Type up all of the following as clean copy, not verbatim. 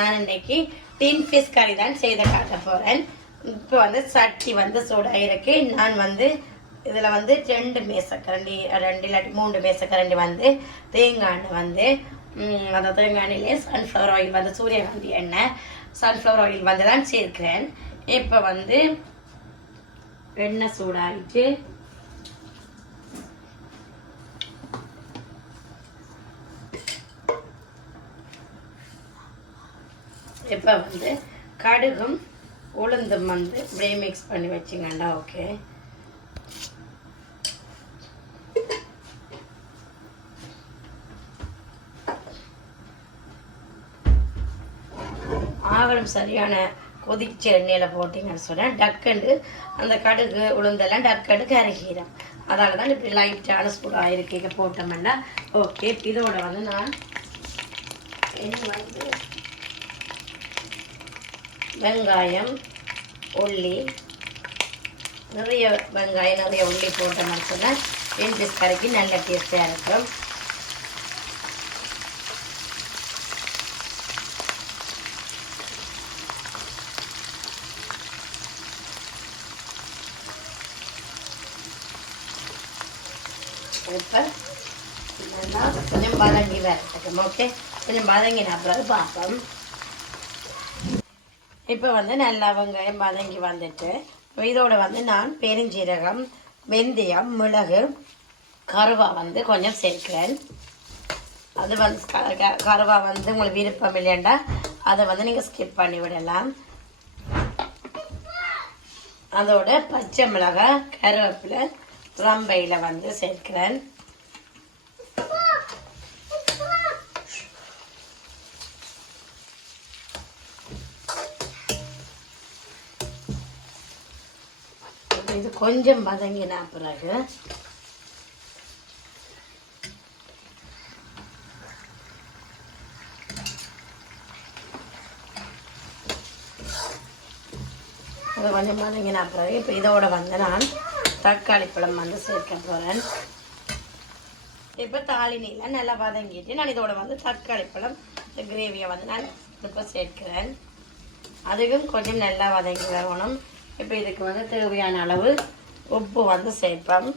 நான் இன்னைக்கு டின் ஃபிஷ் கறி தான் செய்த காட்ட போறேன். இப்போ வந்து சட்டி வந்து சூடாக இருக்கு. நான் வந்து இதில் வந்து 2 மேசக்கரண்டி 2 இல்லாட்டி 3 மேசக்கரண்டி வந்து தேங்காய் எண்ணெய் வந்து அந்த தேங்காய் எண்ணெயிலே சன்ஃப்ளவர் ஆயில் வந்து சூரியகாந்தி எண்ணெய் சன்ஃப்ளவர் ஆயில் வந்து தான் சேர்க்கிறேன். இப்போ வந்து எண்ணெய் சூடாகிட்டு இப்போ வந்து கடுகும் உளுந்தும் வந்து இப்படியே மிக்ஸ் பண்ணி வச்சிங்கண்டா ஓகே. ஆகலும் சரியான கொதிச்ச எண்ணெயில் போட்டிங்கன்னு சொன்னால் டக்குண்டு அந்த கடுகு உளுந்தெல்லாம் டக்குண்டு கரைக்கிறேன். அதால தான் இப்படி லைட்டான சூடாக இருக்க போட்டோம்னா ஓகே. இதோட வந்து நான் வந்து வெங்காயம் உள்ளி நிறைய வெங்காயம் நிறைய உள்ளி போட்டோம்னு சொன்னால் டின் ஃபிஷ் கறிக்கு நல்ல டேஸ்டாக இருக்கும். இப்போ நல்லா கொஞ்சம் வதங்கி வரட்டும் ஓகே. கொஞ்சம் வதங்கின அப்புறம் பார்ப்போம். இப்போ வந்து நல்லா வெங்காயம் வதங்கி வந்துட்டு இதோட வந்து நான் பெருஞ்சீரகம் வெந்தயம் மிளகு கருவா வந்து கொஞ்சம் சேர்க்கிறேன். அது வந்து கருவா வந்து உங்களுக்கு விருப்பம் இல்லையாண்டா அதை வந்து நீங்கள் ஸ்கிப் பண்ணி விடலாம். அதோட பச்சை மிளகாய் கருவேப்பிலை ரம்பையில் வந்து சேர்க்கிறேன். இது கொஞ்சம் வதங்கின பிறகு இது கொஞ்சம் வதங்கின பிறகு இப்போ இதோட வந்து நான் தக்காளி பழம் வந்து சேர்க்க போகிறேன். இப்போ தாளினியில் நல்லா வதங்கிட்டு நான் இதோட வந்து தக்காளி பழம் கிரேவியை வந்து நான் இப்போ சேர்க்கிறேன். அதுவும் கொஞ்சம் நல்லா வதங்கி வரணும். இப்போ இதுக்கு வந்து தேவையான அளவு உப்பு வந்து சேர்ப்போம்.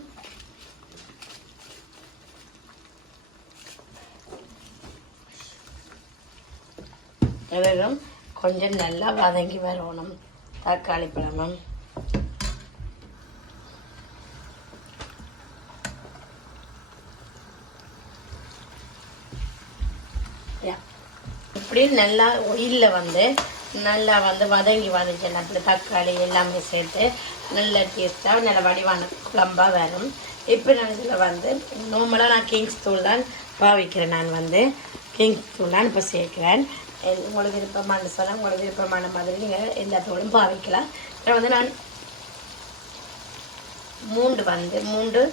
இதுவும் கொஞ்சம் நல்லா வதங்கி வரணும் தக்காளி பழமும். இப்படி நல்லா ஒயிலில் வந்து நல்லா வந்து வதங்கி வந்துச்சு. அப்படி தக்காளி எல்லாமே சேர்த்து நல்ல டேஸ்ட்டாக நல்ல வடிவான குழம்பாக வரும். இப்போ நான் இதில் வந்து நார்மலாக நான் கிங்ஸ் தூள் தான் பாவிக்கிறேன். நான் வந்து கிங்ஸ் தூள் தான் இப்போ சேர்க்கிறேன். உங்களுக்கு விருப்பமான சொன்னால் உங்களுக்கு விருப்பமான மாதிரி நீங்கள் எல்லா தூளும் பாவிக்கலாம். இதில் வந்து நான் 3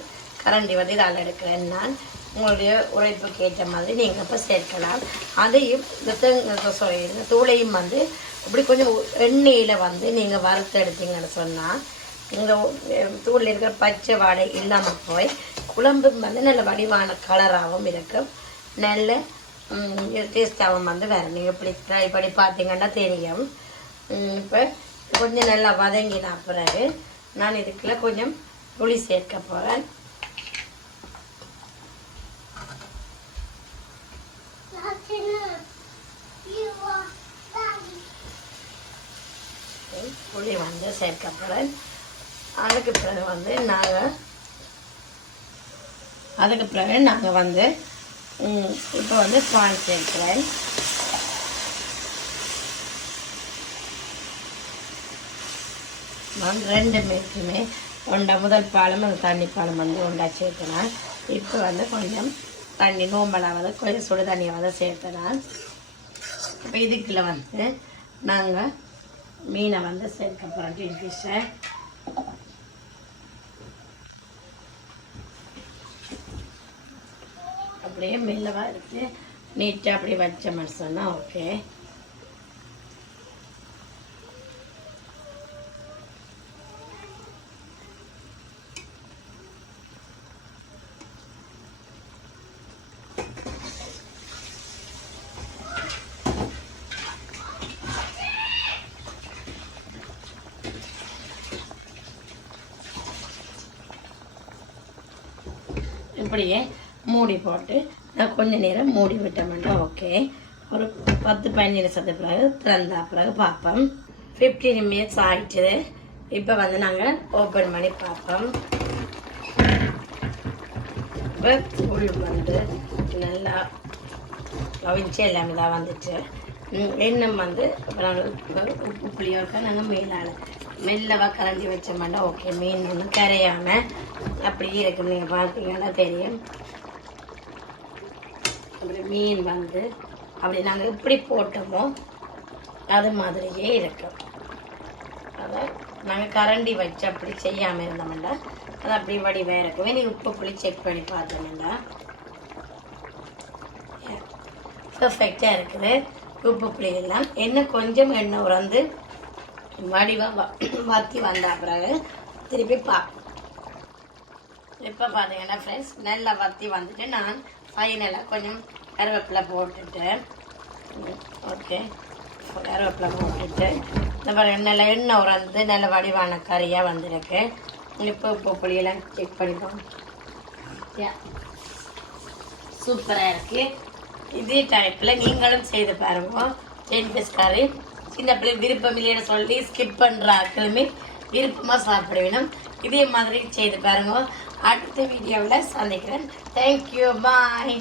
கரண்டி வந்து இதால் எடுக்கிறேன். நான் உங்களுடைய உழைப்புக்கு ஏற்ற மாதிரி நீங்கள் இப்போ சேர்க்கலாம். அதையும் இந்த தூளையும் வந்து இப்படி கொஞ்சம் எண்ணெயில் வந்து நீங்கள் வறுத்து எடுத்தீங்கன்னு சொன்னால் இந்த தூளில் இருக்கிற பச்சை வாடை இல்லாமல் போய் குழம்பு வந்து நல்ல வடிவான கலராகவும் இருக்கும். நல்ல டேஸ்டாகவும் வந்து வேறு நீங்கள் இப்படி ட்ரை பண்ணி பார்த்தீங்கன்னா தெரியும். இப்போ கொஞ்சம் நல்லா வதங்கின பிறகு நான் இதுக்குள்ள கொஞ்சம் புளி சேர்க்க போகிறேன். புளி வந்து சேர்க்க போகிறேன். அதுக்கு பிறகு வந்து நாங்கள் வந்து இப்போ வந்து பால் சேர்க்கிறேன். நான் 2 மேற்குமே முதல் பாலும் அந்த தண்ணி பாலும் வந்து ஒன்றா சேர்த்தேன். இப்போ வந்து கொஞ்சம் தண்ணி நோம்பலாக வந்து கொஞ்சம் சுடு தண்ணியை வந்து சேர்த்தேன். இப்போ இதுக்குள்ள வந்து நாங்கள் மீனை வந்து சேர்க்க போகிறோம். டின் ஃபிஷ்ஷை அப்படியே மெல்லவாக இருக்குது நீட்டாக அப்படியே வச்ச மாதிரி சொன்னால் ஓகே. இப்படியே மூடி போட்டு நான் கொஞ்ச நேரம் மூடி விட்டோம்னா ஓகே. ஒரு 10-15 நிமிஷத்துக்கு பிறகு திறந்தா பிறகு பார்ப்போம். 15 மினிட்ஸ் ஆயிடுச்சு. இப்போ வந்து நாங்கள் ஓப்பன் பண்ணி பார்ப்போம். இப்போ உள் வந்து நல்லா கவிச்சு எல்லாமே தான் வந்துச்சு. எண்ணெய் வந்து இப்போ நாங்கள் உப்பு புளியோருக்கா நாங்கள் மேலால் மெல்லவா கரண்டி வச்சோம்னா ஓகே. மீன் ஒன்றும் கரையாமல் அப்படியே இருக்குது. நீங்கள் பார்த்தீங்கன்னா தெரியும். அப்படி மீன் வந்து அப்படி நாங்கள் எப்படி போட்டோமோ அது மாதிரியே இருக்கும். அதை நாங்கள் கரண்டி வச்சு அப்படி செய்யாமல் இருந்தோம்னா அது அப்படி வடிவாக இருக்குமே. நீங்கள் உப்பு புளி செக் பண்ணி பார்த்தோம்னா பர்ஃபெக்டாக இருக்குது. உப்பு புளி எல்லாம் என்ன கொஞ்சம் எண்ணெய் உறந்து வடிவாக வற்றி வந்த பிறகு திருப்பி பார்ப்போம். இப்போ பார்த்தீங்கன்னா ஃப்ரெண்ட்ஸ் நல்லா வற்றி வந்துட்டு நான் ஃபைனலாக கொஞ்சம் கருவேப்பிலை போட்டுட்டேன். ஓகே, கருவேப்பிலை போட்டுட்டு இந்த பாருங்க நல்ல எண்ணெய் உறந்து நல்ல வடிவான கறியாக வந்திருக்கு. இப்போ உப்பு புளியெல்லாம் செக் பண்ணிப்போம். சூப்பராக இருக்குது. இதே டைப்பில் நீங்களும் செய்து பாருங்க. செயின் பீஸ் கறி சின்ன பிள்ளை விருப்பம் இல்லைன்னு சொல்லி ஸ்கிப் பண்ணுற ஆட்களுமே விருப்பமாக சாப்பிட வேணும். இதே மாதிரி செய்து பாருங்க. அடுத்த வீடியோவில் சந்திக்கிறேன். தேங்க்யூ, பாய்.